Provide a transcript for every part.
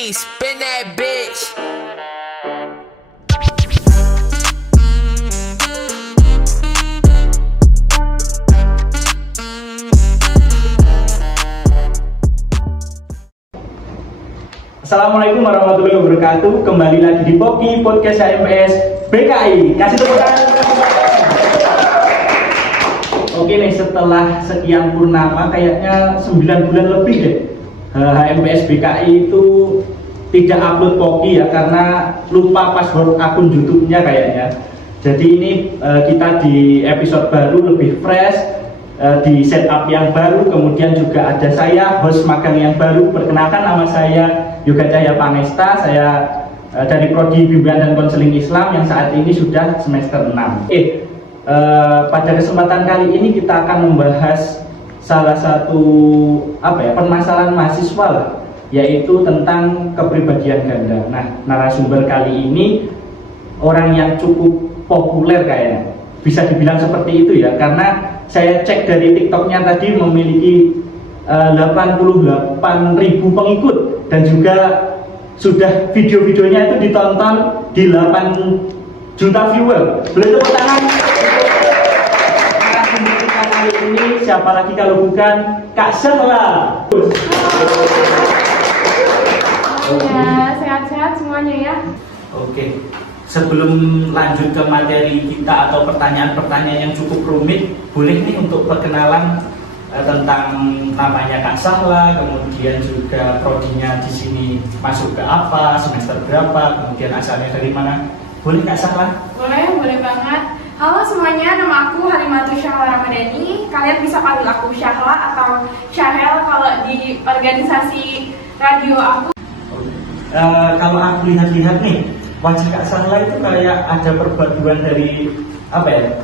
G, spin that bitch. Assalamualaikum warahmatullahi wabarakatuh. Kembali lagi di Poki Podcast HMS BKI. Kasih tepuk tangan. Oke nih, setelah sekian purnama, kayaknya 9 bulan lebih deh HMS BKI itu tidak upload Poki ya, karena lupa password akun YouTube-nya kayaknya. Jadi ini kita di episode baru, lebih fresh, di setup yang baru. Kemudian juga ada saya, host magang yang baru. Perkenalkan, nama saya Yoga Cahya Panesta. Saya dari Prodi Bimbingan dan Konseling Islam yang saat ini sudah semester 6. Pada kesempatan kali ini kita akan membahas salah satu permasalahan mahasiswa lah, yaitu tentang kepribadian ganda. Nah, narasumber kali ini orang yang cukup populer kayaknya, bisa dibilang seperti itu ya, karena saya cek dari TikToknya tadi memiliki 88.000 pengikut, dan juga sudah video-videonya itu ditonton di 8 juta viewer. Boleh tepuk tangan? Kali ini siapa lagi kalau bukan Kak Sahla. Ya, sehat-sehat semuanya ya. Oke, sebelum lanjut ke materi kita atau pertanyaan-pertanyaan yang cukup rumit, boleh nih untuk perkenalan tentang namanya Kak Sahla, kemudian juga prodinya di sini masuk ke apa, semester berapa, kemudian asalnya dari mana? Boleh Kak Sahla? Boleh banget. Halo semuanya, nama aku Halimatu Syahla Ramadhani. Kalian bisa panggil aku Syahla atau Syahel kalau di organisasi radio aku. Kalau aku lihat-lihat nih, wajah Kak Sahla itu kayak ada perpaduan dari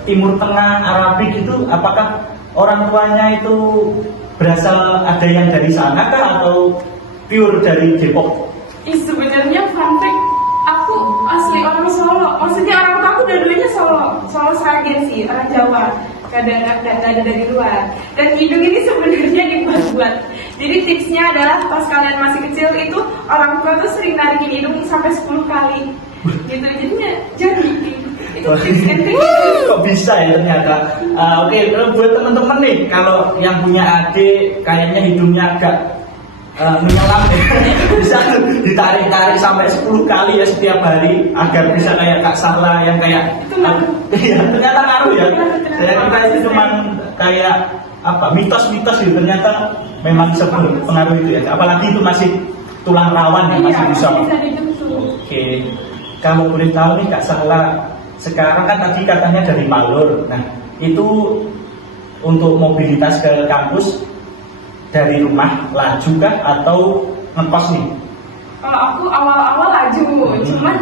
Timur Tengah, Arabik itu. Apakah orang tuanya itu berasal, ada yang dari sana kah atau pure dari Depok? Sebenarnya fun fact, aku asli orang Solo. Maksudnya orang tua aku dua-duanya Solo Sragen sih, orang Jawa. Kadang ada dari luar. Dan hidung ini sebenarnya dibuat-buat. Jadi tipsnya adalah pas kalian masih kecil itu orang tua tuh sering narikin hidung sampai 10 kali. Gitu, jadinya jadi. Itu tips and trick. Kok bisa ya ternyata. Oke, terus buat teman-teman nih, kalau yang punya adik kayaknya hidungnya agak menyelam ya, bisa ditarik-tarik sampai 10 kali ya setiap hari agar bisa kayak Kak Sahla yang kayak iya, ternyata ngaruh ya. Saya kira itu cuma kayak mitos-mitos gitu, ternyata memang bisa pengaruh itu ya. Apalagi itu masih tulang rawan yang masih bisa. Oke, kalau boleh tahu nih Kak Sahla, sekarang kan tadi katanya dari Malur. Nah, itu untuk mobilitas ke kampus dari rumah laju kah atau ngekos nih? Kalau aku awal-awal laju, cuman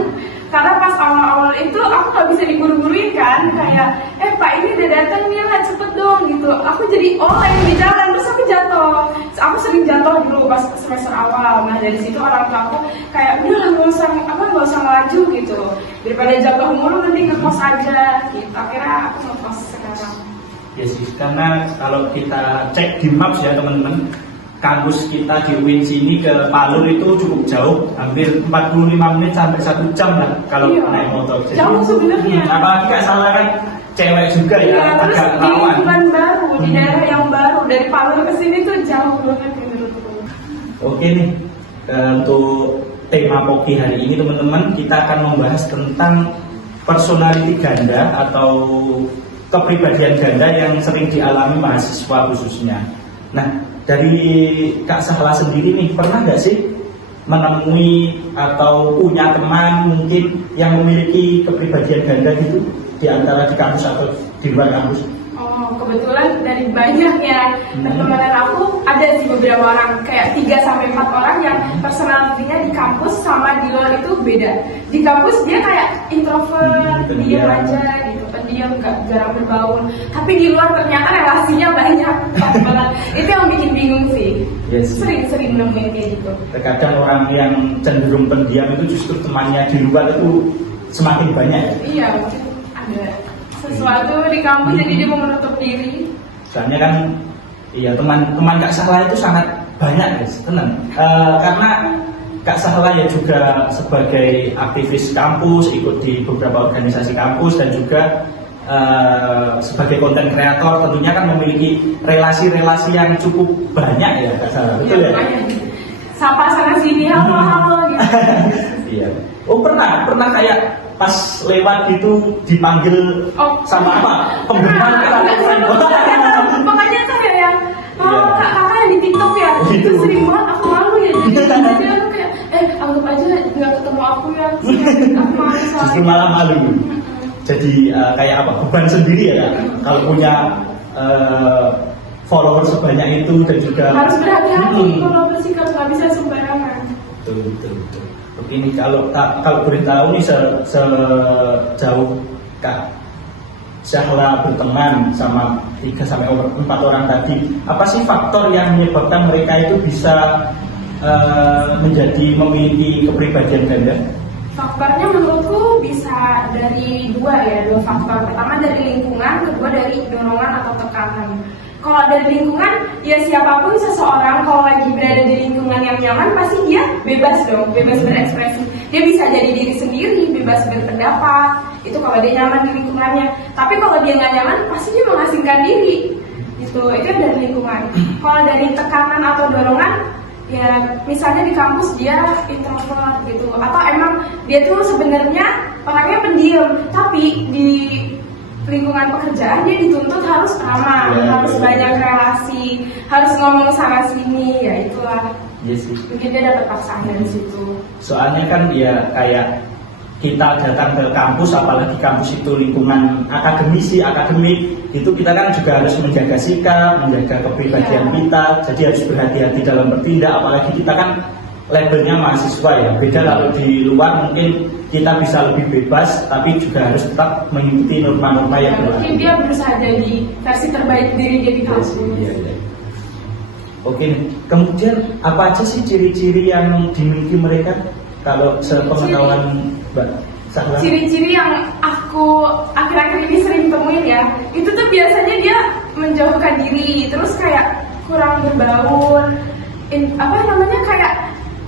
karena pas awal-awal itu aku nggak bisa diburu-buruin kan, kayak Pak ini udah datang nih lah, cepet dong gitu. Aku jadi oleng di jalan, terus aku jatuh. Aku sering jatuh dulu pas semester awal. Nah dari situ orang tua aku kayak udah nggak usah laju gitu, daripada jatuh mulu nanti ngekos aja. Gitu. Akhirnya aku ngekos sekarang. Ya sih, karena kalau kita cek di maps ya teman-teman, kampus kita di UIN sini ke Palur itu cukup jauh, hampir 45 menit sampai 1 jam lah kalau naik motor. Jadi, jauh sebenarnya. Apalagi Kak Sahla kan cewek juga ya, terus agak di rawan. lingkungan baru, di daerah yang baru, dari Palur ke sini tuh jauh banget menurutku. Oke nih, untuk tema Poki hari ini teman-teman, kita akan membahas tentang personality ganda atau kepribadian ganda yang sering dialami mahasiswa khususnya. Nah, dari Kak Sahla sendiri nih, pernah nggak sih menemui atau punya teman mungkin yang memiliki kepribadian ganda gitu di antara di kampus atau di luar kampus? Oh, kebetulan dari banyaknya pertemanan aku ada sih beberapa orang, kayak 3-4 orang yang personalitinya di kampus sama di luar itu beda. Di kampus dia kayak introvert, diam aja gitu, pendiam, jarang bergaul. Tapi di luar ternyata relasinya banyak banget. Itu yang bikin bingung sih. Yes. Sering nemuin kayak gitu. Terkadang orang yang cenderung pendiam itu justru temannya di luar itu semakin banyak ya? Iya, mungkin ada sesuatu di kampus jadi dia mau menutup diri. Soalnya kan iya teman Kak Sahla itu sangat banyak guys, tenang. Karena Kak Sahla ya juga sebagai aktivis kampus, ikut di beberapa organisasi kampus dan juga sebagai konten kreator tentunya kan memiliki relasi-relasi yang cukup banyak ya Kak Sahla, betul ya? Sapa sana sini, halo gitu. Iya. Oh pernah kayak pas lewat gitu dipanggil sama apa? Pembenar Makanya kayak yang kakak yang di TikTok ya, itu sering banget aku malu ya. Jadi aku kayak anggap aja nggak ketemu aku ya. Aku malu justru malah malu. Jadi kayak apa? Beban sendiri ya kalau punya follower sebanyak itu dan juga harus berhati-hati kalau bersikap, nggak bisa sembarangan. Betul. Ini kalau boleh tahu nih sejauh Kak Sahla berteman sama 3-4 orang tadi, apa sih faktor yang menyebabkan mereka itu bisa memiliki kepribadian ganda? Faktornya menurutku bisa dari dua faktor. Pertama dari lingkungan, kedua dari dorongan atau tekanan. Kalau dari lingkungan, ya siapapun seseorang kalau lagi berada di lingkungan yang nyaman, pasti dia bebas dong, bebas berekspresi. Dia bisa jadi diri sendiri, bebas berpendapat. Itu kalau dia nyaman di lingkungannya. Tapi kalau dia nggak nyaman, pasti dia mengasingkan diri. Itu dari lingkungan. Kalau dari tekanan atau dorongan, ya misalnya di kampus dia introvert gitu, atau emang dia tuh sebenarnya orangnya pendiam, tapi di lingkungan pekerjaan dia dituntut harus ramah, harus banyak relasi, harus ngomong sana sini, ya itulah. Yes, mungkin dia dapat paksaan dari situ. Soalnya kan ya kayak kita datang ke kampus, apalagi kampus itu lingkungan akademik, itu kita kan juga harus menjaga sikap, menjaga kepribadian kita, jadi harus berhati-hati dalam bertindak, apalagi kita kan labelnya mahasiswa ya, beda kalau di luar mungkin kita bisa lebih bebas, tapi juga harus tetap mengikuti norma-norma yang berlaku. Mungkin dia berusaha jadi versi terbaik diri dia di kampus. Iya. Oke, kemudian apa aja sih ciri-ciri yang dimiliki mereka kalau sepengetahuan Mbak Sahla? Ciri-ciri yang aku akhir-akhir ini sering temuin ya, itu tuh biasanya dia menjauhkan diri, terus kayak kurang berbaur, kayak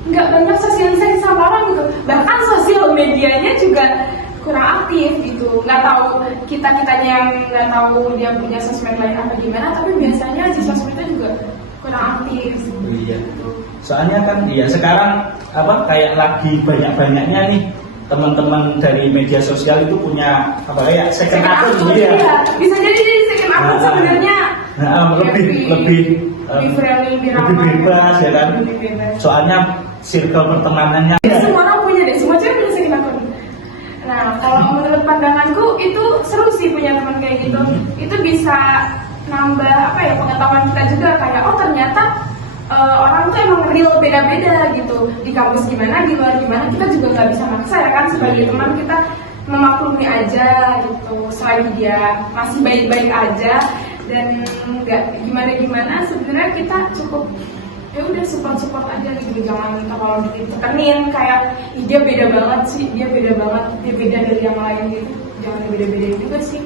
nggak banyak sosialisasi sama orang gitu, bahkan sosial medianya juga kurang aktif gitu. Nggak tahu kitanya yang nggak tahu dia punya sosmed lain apa gimana, tapi biasanya si sosmednya juga kurang aktif. Iya. Soalnya kan ya sekarang kayak lagi banyak-banyaknya nih teman-teman dari media sosial itu punya kayak second account ya. Bisa jadi second account sebenarnya lebih bebas ya kan. Soalnya circle pertemanannya. Semua orang punya deh, semua cewek punya second account. Nah, kalau menurut pandanganku itu seru sih punya teman kayak gitu. Itu bisa nambah pengetahuan kita juga, kayak ternyata orang tuh emang real beda-beda gitu. Di kampus gimana, di luar gimana, kita juga nggak bisa maksa ya kan, sebagai teman kita memaklumi aja gitu. Selagi dia masih baik-baik aja dan nggak gimana-gimana, sebenarnya kita cukup ya udah support aja gitu. Jangan kalau ditekenin kayak dia beda banget sih, dia beda dari yang lain gitu. Jangan beda-beda juga sih.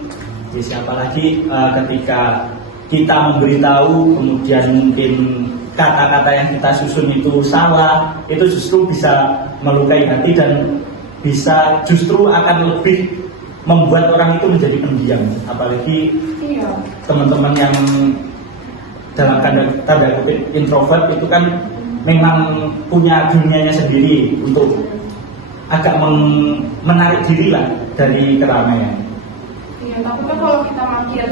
Jadi apalagi ketika kita memberitahu kemudian mungkin kata-kata yang kita susun itu salah, itu justru bisa melukai hati dan bisa justru akan lebih membuat orang itu menjadi pendiam. Apalagi teman-teman yang dalam tanda kutip introvert itu kan memang punya dunianya sendiri untuk agak menarik diri lah dari keramaian. Iya, tapi kan kalau kita makin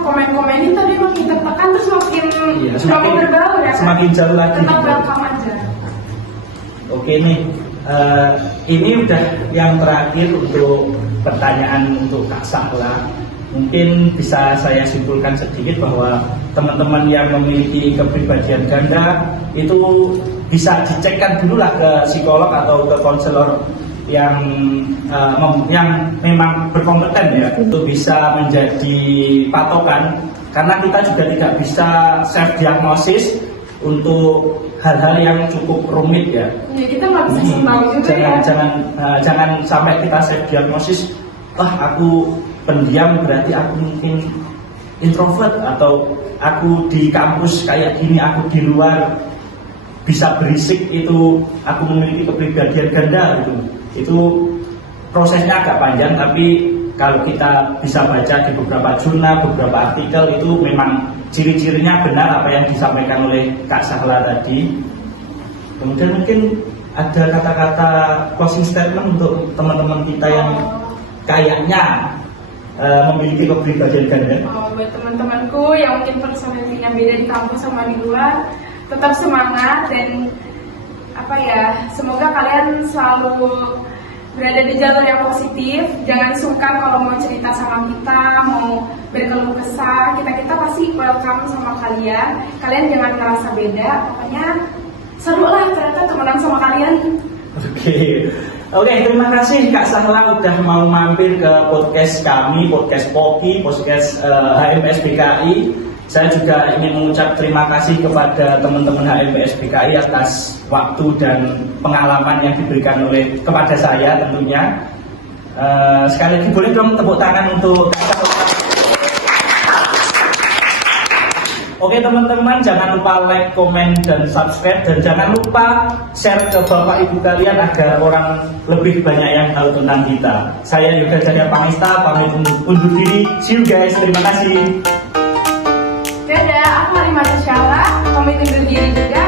komen-komenin tadi makin tertekan, terus makin semakin berbaur ya kan? Semakin jauh lagi. Tetap welcome aja. Oke nih, ini udah yang terakhir untuk pertanyaan untuk Kak Sahla. Mungkin bisa saya simpulkan sedikit bahwa teman-teman yang memiliki kepribadian ganda itu bisa dicekkan dulu lah ke psikolog atau ke konselor yang memang berkompeten ya untuk bisa menjadi patokan, karena kita juga tidak bisa self diagnosis untuk hal-hal yang cukup rumit ya. Ya kita nggak bisa sembang juga jangan sampai kita self diagnosis, aku pendiam berarti aku mungkin introvert, atau aku di kampus kayak gini, aku di luar bisa berisik itu aku memiliki kepribadian ganda gitu. Itu prosesnya agak panjang, tapi kalau kita bisa baca di beberapa jurnal, beberapa artikel, itu memang ciri-cirinya benar apa yang disampaikan oleh Kak Sahla tadi. Kemudian mungkin ada kata-kata closing statement untuk teman-teman kita yang kayaknya memiliki kepribadian ganda. Buat teman-temanku yang mungkin personalitinya beda di kampus sama di luar, tetap semangat dan semoga kalian selalu berada di jalur yang positif. Jangan sungkan kalau mau cerita sama kita, mau berkeluh kesah, kita pasti welcome sama kalian. Kalian jangan ngerasa beda, pokoknya seru lah ternyata temenan sama kalian. Oke, terima kasih Kak Sahla udah mau mampir ke podcast kami, podcast Poki, podcast HMPS BKI. Saya juga ingin mengucap terima kasih kepada teman-teman HMPS BKI atas waktu dan pengalaman yang diberikan kepada saya tentunya. Sekali lagi boleh dong tepuk tangan untuk Kak Sahla. Oke teman-teman, jangan lupa like, komen, dan subscribe, dan jangan lupa share ke bapak ibu kalian agar orang lebih banyak yang tahu tentang kita. Saya Yoga Jaya Pangista, pamit undur diri. See you guys, terima kasih. Dadah, aku Marimar Syala, pamit undur diri juga.